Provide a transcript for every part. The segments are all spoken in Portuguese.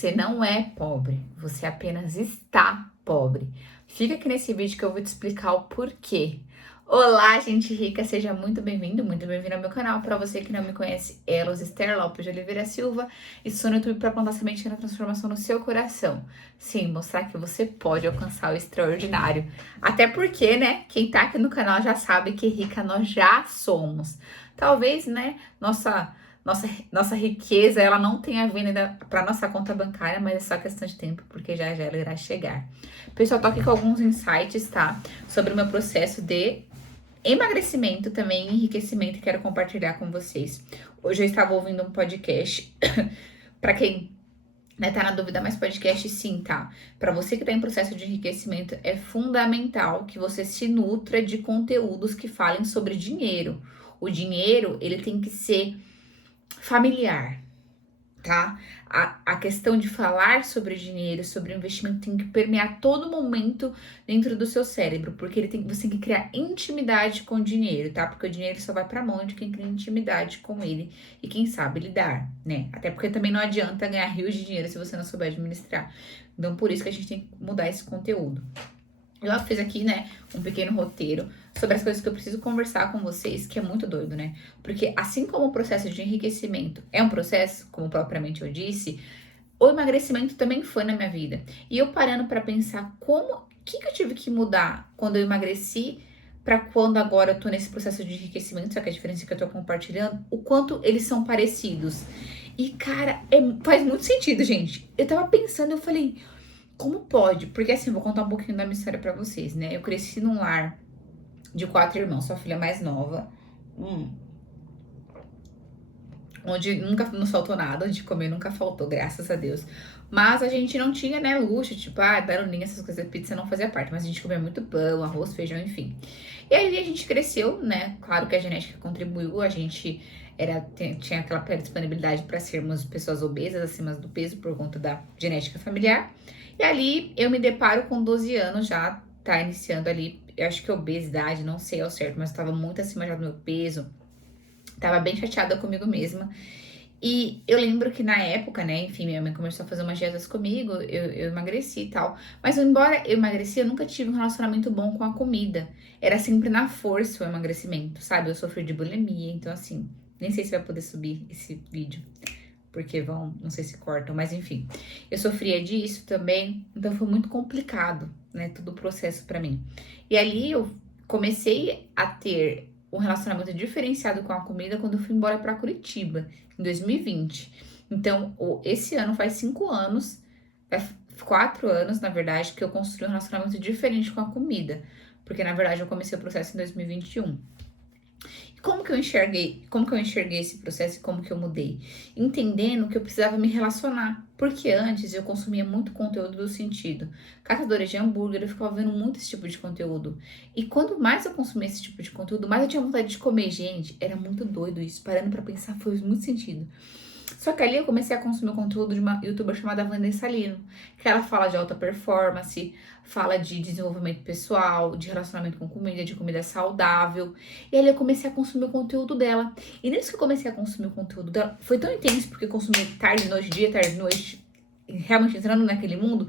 Você não é pobre, você apenas está pobre. Fica aqui nesse vídeo que eu vou te explicar o porquê. Olá, gente rica, seja muito bem-vindo ao meu canal. Para você que não me conhece, Elos Esther Lopes de Oliveira Silva, e sou no YouTube para plantar semente na transformação no seu coração. Sim, mostrar que você pode alcançar o extraordinário. Até porque, né, quem tá aqui no canal já sabe que rica nós já somos. Talvez, né, nossa riqueza, ela não tem a vindo ainda para nossa conta bancária, mas é só questão de tempo, porque já ela irá chegar. Pessoal, tô aqui com alguns insights, tá? Sobre o meu processo de emagrecimento, também enriquecimento, e quero compartilhar com vocês. Hoje eu estava ouvindo um podcast, para quem tá na dúvida, mas podcast sim, tá? Para você que tá em processo de enriquecimento, é fundamental que você se nutra de conteúdos que falem sobre dinheiro. O dinheiro, ele tem que ser familiar, tá? A questão de falar sobre dinheiro, sobre investimento, tem que permear todo momento dentro do seu cérebro, porque você tem que criar intimidade com o dinheiro, tá? Porque o dinheiro só vai pra mão de quem cria intimidade com ele e quem sabe lidar, né? Até porque também não adianta ganhar rios de dinheiro se você não souber administrar. Então, por isso que a gente tem que mudar esse conteúdo. Eu fiz aqui, né, um pequeno roteiro sobre as coisas que eu preciso conversar com vocês, que é muito doido, né? Porque assim como o processo de enriquecimento é um processo, como propriamente eu disse, o emagrecimento também foi na minha vida. E eu parando para pensar o que eu tive que mudar quando eu emagreci para quando agora eu tô nesse processo de enriquecimento, só que a diferença que eu tô compartilhando, o quanto eles são parecidos. E, cara, faz muito sentido, gente. Eu tava pensando, eu falei, como pode? Porque assim, vou contar um pouquinho da minha história pra vocês, né? Eu cresci num lar de 4 irmãos, sou a filha mais nova. Onde nunca nos faltou nada, de comer nunca faltou, graças a Deus. Mas a gente não tinha, né, luxo, tipo, baroninha, essas coisas, pizza não fazia parte. Mas a gente comia muito pão, arroz, feijão, enfim. E aí a gente cresceu, né? Claro que a genética contribuiu, a gente tinha aquela pré-disponibilidade para sermos pessoas obesas, acima do peso, por conta da genética familiar. E ali eu me deparo com 12 anos já, tá iniciando ali, eu acho que obesidade, não sei ao certo, mas estava muito acima já do meu peso. Tava bem chateada comigo mesma. E eu lembro que na época, né, enfim, minha mãe começou a fazer umas dietas comigo, eu emagreci e tal. Mas embora eu emagreci, eu nunca tive um relacionamento bom com a comida. Era sempre na força o emagrecimento, sabe? Eu sofri de bulimia, então assim, nem sei se vai poder subir esse vídeo, porque não sei se cortam, mas enfim. Eu sofria disso também, então foi muito complicado, né, todo o processo pra mim. E ali eu comecei a ter um relacionamento diferenciado com a comida quando eu fui embora para Curitiba, em 2020. Então, esse ano faz 5 anos, 4 anos, na verdade, que eu construí um relacionamento diferente com a comida. Porque, na verdade, eu comecei o processo em 2021. Como que eu enxerguei esse processo e como que eu mudei? Entendendo que eu precisava me relacionar. Porque antes eu consumia muito conteúdo do sentido. Catadores de hambúrguer, eu ficava vendo muito esse tipo de conteúdo. E quanto mais eu consumia esse tipo de conteúdo, mais eu tinha vontade de comer. Gente, era muito doido isso. Parando pra pensar, faz muito sentido. Só que ali eu comecei a consumir o conteúdo de uma youtuber chamada Vanessa Lino, que ela fala de alta performance, fala de desenvolvimento pessoal, de relacionamento com comida, de comida saudável. E aí eu comecei a consumir o conteúdo dela. E nisso que eu comecei a consumir o conteúdo dela, foi tão intenso, porque eu consumia tarde, noite, dia, tarde, noite, realmente entrando naquele mundo,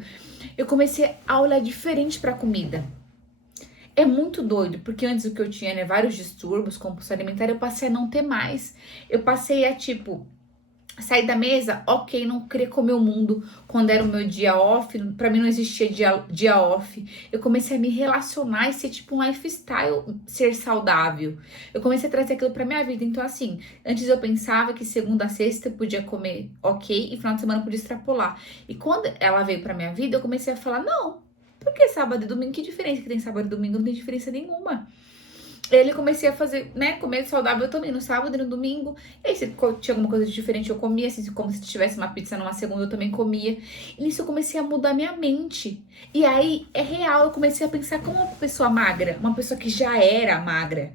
eu comecei a olhar diferente pra comida. É muito doido, porque antes o que eu tinha, né, vários distúrbios, compulsão alimentar, eu passei a não ter mais. Eu passei a, tipo, sair da mesa, ok, não queria comer o mundo quando era o meu dia off, pra mim não existia dia off. Eu comecei a me relacionar e ser tipo um lifestyle, ser saudável. Eu comecei a trazer aquilo pra minha vida. Então, assim, antes eu pensava que segunda a sexta eu podia comer ok e final de semana eu podia extrapolar. E quando ela veio pra minha vida, eu comecei a falar, não, por que sábado e domingo? Que diferença que tem sábado e domingo? Não tem diferença nenhuma. Ele comecei a fazer, né, comer saudável também no sábado e no domingo. E aí, se tinha alguma coisa de diferente, eu comia, assim, como se tivesse uma pizza numa segunda, eu também comia. E nisso eu comecei a mudar minha mente. E aí, é real, eu comecei a pensar como uma pessoa magra, uma pessoa que já era magra.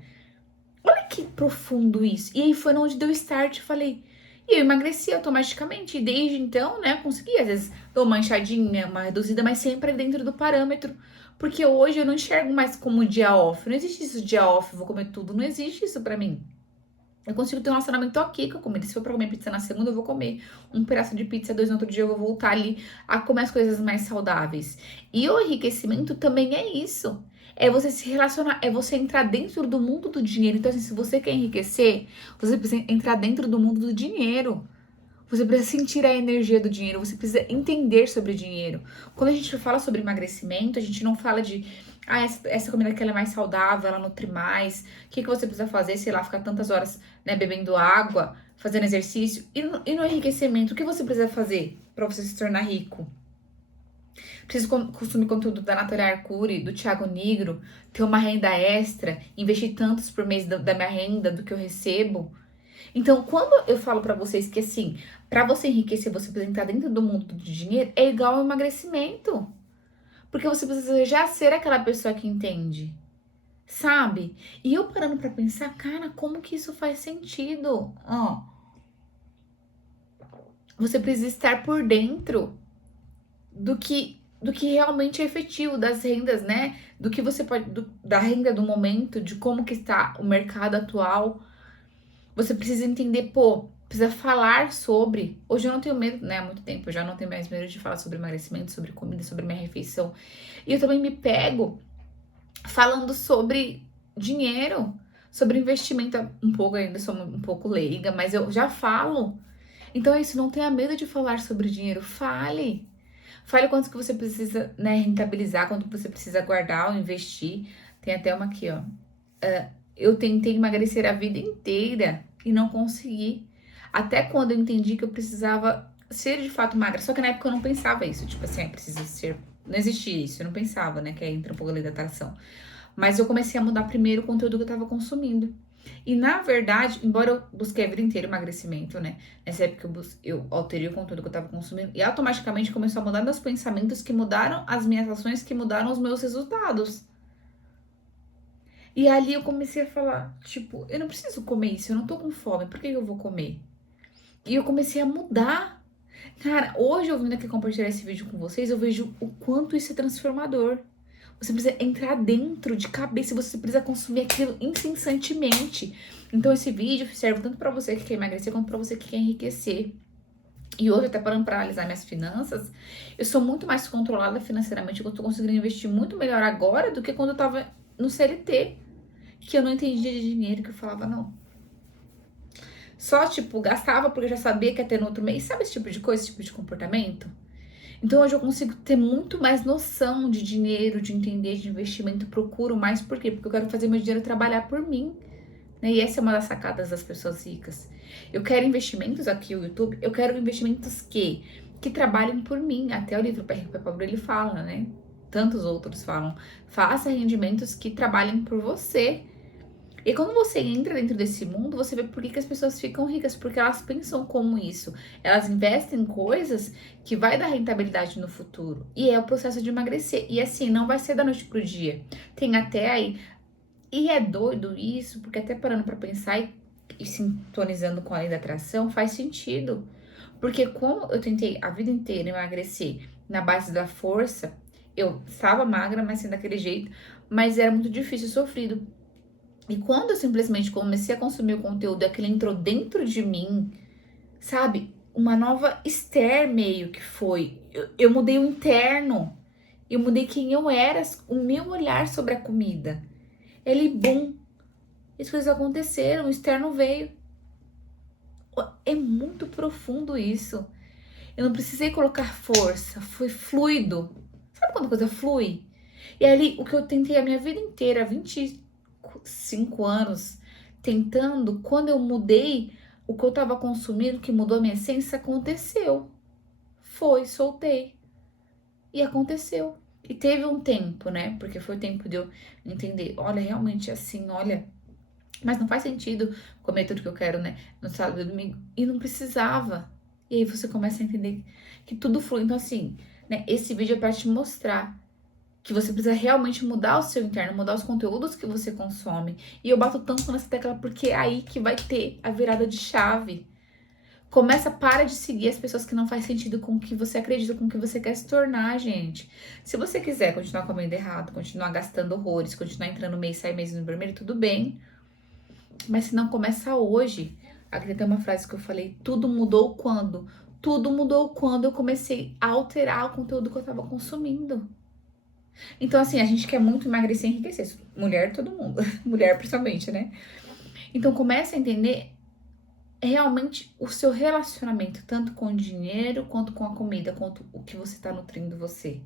Olha que profundo isso. E aí foi onde deu start, eu falei. E eu emagreci automaticamente. E desde então, né, consegui. Às vezes dou uma inchadinha, uma reduzida, mas sempre dentro do parâmetro. Porque hoje eu não enxergo mais como dia off. Não existe isso dia off, vou comer tudo. Não existe isso pra mim. Eu consigo ter um relacionamento aqui com a comida. Se for pra comer pizza na segunda, eu vou comer um pedaço de pizza, 2 no outro dia eu vou voltar ali a comer as coisas mais saudáveis. E o enriquecimento também é isso. É você se relacionar, é você entrar dentro do mundo do dinheiro. Então, assim, se você quer enriquecer, você precisa entrar dentro do mundo do dinheiro. Você precisa sentir a energia do dinheiro, você precisa entender sobre dinheiro. Quando a gente fala sobre emagrecimento, a gente não fala de essa comida aqui ela é mais saudável, ela nutre mais. O que você precisa fazer? Sei lá, ficar tantas horas, né, bebendo água, fazendo exercício. E no enriquecimento, o que você precisa fazer para você se tornar rico? Preciso consumir conteúdo da Natália Arcuri, do Thiago Nigro, ter uma renda extra, investir tantos por mês da minha renda, do que eu recebo. Então, quando eu falo pra vocês que assim, pra você enriquecer, você precisa entrar dentro do mundo do dinheiro, é igual ao emagrecimento. Porque você precisa já ser aquela pessoa que entende, sabe? E eu parando pra pensar, cara, como que isso faz sentido? Ó, você precisa estar por dentro do que realmente é efetivo, das rendas, né? Do que você pode, da renda do momento, de como que está o mercado atual. Você precisa entender, pô, precisa falar sobre. Hoje eu não tenho medo, né? Há muito tempo eu já não tenho mais medo de falar sobre emagrecimento, sobre comida, sobre minha refeição. E eu também me pego falando sobre dinheiro, sobre investimento. Um pouco ainda sou um pouco leiga, mas eu já falo. Então é isso, não tenha medo de falar sobre dinheiro. Fale. Fale quanto que você precisa, né, rentabilizar, quanto que você precisa guardar ou investir. Tem até uma aqui, ó. Eu tentei emagrecer a vida inteira e não consegui. Até quando eu entendi que eu precisava ser de fato magra. Só que na época eu não pensava isso. Tipo assim, preciso ser. Não existia isso, eu não pensava, né? Que aí entra um pouco a lei da atração. Mas eu comecei a mudar primeiro o conteúdo que eu tava consumindo. E na verdade, embora eu busquei a vida inteira emagrecimento, né? Nessa época eu alterei o conteúdo que eu tava consumindo e automaticamente começou a mudar meus pensamentos, que mudaram as minhas ações, que mudaram os meus resultados. E ali eu comecei a falar, tipo, eu não preciso comer isso, eu não tô com fome, por que eu vou comer? E eu comecei a mudar. Cara, hoje eu vindo aqui compartilhar esse vídeo com vocês, eu vejo o quanto isso é transformador. Você precisa entrar dentro de cabeça, você precisa consumir aquilo incessantemente. Então esse vídeo serve tanto pra você que quer emagrecer, quanto pra você que quer enriquecer. E hoje, até parando pra analisar minhas finanças, eu sou muito mais controlada financeiramente, eu tô conseguindo investir muito melhor agora do que quando eu tava no CLT. Que eu não entendia de dinheiro, que eu falava, não. Só, tipo, gastava porque eu já sabia que ia ter no outro mês. Sabe esse tipo de coisa, esse tipo de comportamento? Então, hoje eu consigo ter muito mais noção de dinheiro, de entender de investimento. Procuro mais, por quê? Porque eu quero fazer meu dinheiro trabalhar por mim. Né? E essa é uma das sacadas das pessoas ricas. Eu quero investimentos aqui no YouTube, eu quero investimentos que trabalhem por mim. Até o livro Pé Rico, Pé Pobre, ele fala, né? Tantos outros falam. Faça rendimentos que trabalhem por você. E quando você entra dentro desse mundo, você vê por que as pessoas ficam ricas, porque elas pensam como isso. Elas investem em coisas que vai dar rentabilidade no futuro. E é o processo de emagrecer. E assim, não vai ser da noite pro dia. Tem até aí. E é doido isso, porque até parando pra pensar e sintonizando com a lei da atração, faz sentido. Porque como eu tentei a vida inteira emagrecer na base da força, eu estava magra, mas sendo daquele jeito, mas era muito difícil, sofrido. E quando eu simplesmente comecei a consumir o conteúdo e aquilo entrou dentro de mim, sabe? Uma nova Esther meio que foi. Eu mudei o interno. Eu mudei quem eu era, o meu olhar sobre a comida. Ele, bum, as coisas aconteceram, o externo veio. É muito profundo isso. Eu não precisei colocar força, foi fluido. Sabe quando a coisa flui? E ali, o que eu tentei a minha vida inteira, 25 anos, tentando, quando eu mudei o que eu tava consumindo, que mudou a minha essência, aconteceu. Foi, soltei. E aconteceu. E teve um tempo, né? Porque foi o tempo de eu entender, olha, realmente é assim, olha, mas não faz sentido comer tudo que eu quero, né? No sábado e domingo. E não precisava. E aí você começa a entender que tudo flui. Então, assim, né? Esse vídeo é pra te mostrar que você precisa realmente mudar o seu interno, mudar os conteúdos que você consome. E eu bato tanto nessa tecla porque é aí que vai ter a virada de chave. Para de seguir as pessoas que não faz sentido com o que você acredita, com o que você quer se tornar, gente. Se você quiser continuar comendo errado, continuar gastando horrores, continuar entrando mês, sai mês no vermelho, tudo bem. Mas se não começa hoje, aqui tem uma frase que eu falei, tudo mudou quando? Tudo mudou quando eu comecei a alterar o conteúdo que eu tava consumindo. Então, assim, a gente quer muito emagrecer e enriquecer. Mulher, todo mundo. Mulher, principalmente, né? Então, começa a entender realmente o seu relacionamento, tanto com o dinheiro, quanto com a comida, quanto o que você tá nutrindo você.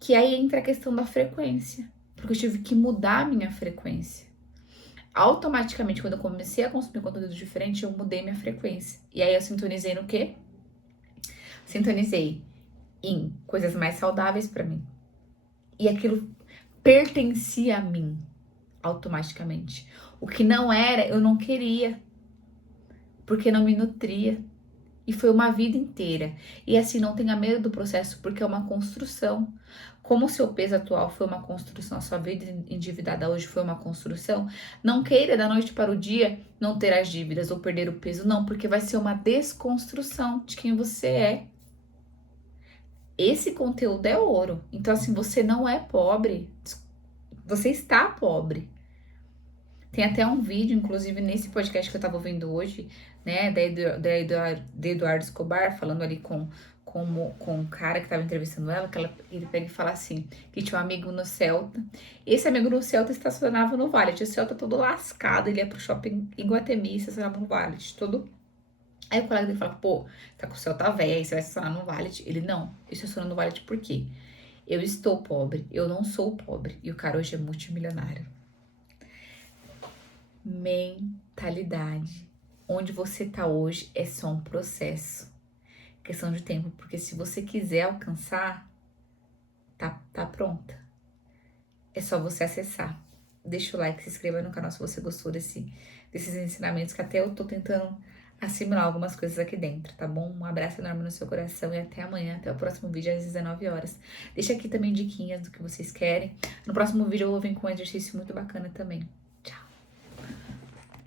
Que aí entra a questão da frequência. Porque eu tive que mudar a minha frequência. Automaticamente, quando eu comecei a consumir conteúdo diferente, eu mudei minha frequência. E aí eu sintonizei no quê? Sintonizei em coisas mais saudáveis pra mim. E aquilo pertencia a mim automaticamente. O que não era, eu não queria, porque não me nutria. E foi uma vida inteira. E assim, não tenha medo do processo, porque é uma construção. Como o seu peso atual foi uma construção, a sua vida endividada hoje foi uma construção, não queira da noite para o dia não ter as dívidas ou perder o peso, não, porque vai ser uma desconstrução de quem você é. Esse conteúdo é ouro. Então, assim, você não é pobre, você está pobre. Tem até um vídeo, inclusive, nesse podcast que eu tava ouvindo hoje, né, da Eduardo Escobar, falando ali com o cara que tava entrevistando ela, ele pega e fala assim, que tinha um amigo no Celta. Esse amigo no Celta estacionava no Valet. O Celta todo lascado, ele ia pro shopping Iguatemi, estacionava no Valet, todo... Aí o colega dele fala, pô, tá com o Celta velho, aí você vai estacionar no Valet. Ele, não, eu estaciono no Valet por quê? Eu estou pobre, eu não sou pobre. E o cara hoje é multimilionário. Mentalidade. Onde você tá hoje é só um processo. Questão de tempo, porque se você quiser alcançar, tá pronta. É só você acessar. Deixa o like, se inscreva no canal se você gostou desses ensinamentos, que até eu tô tentando assimilar algumas coisas aqui dentro, tá bom? Um abraço enorme no seu coração e até amanhã, até o próximo vídeo às 19 horas. Deixa aqui também diquinhas do que vocês querem. No próximo vídeo eu vou vir com um exercício muito bacana também.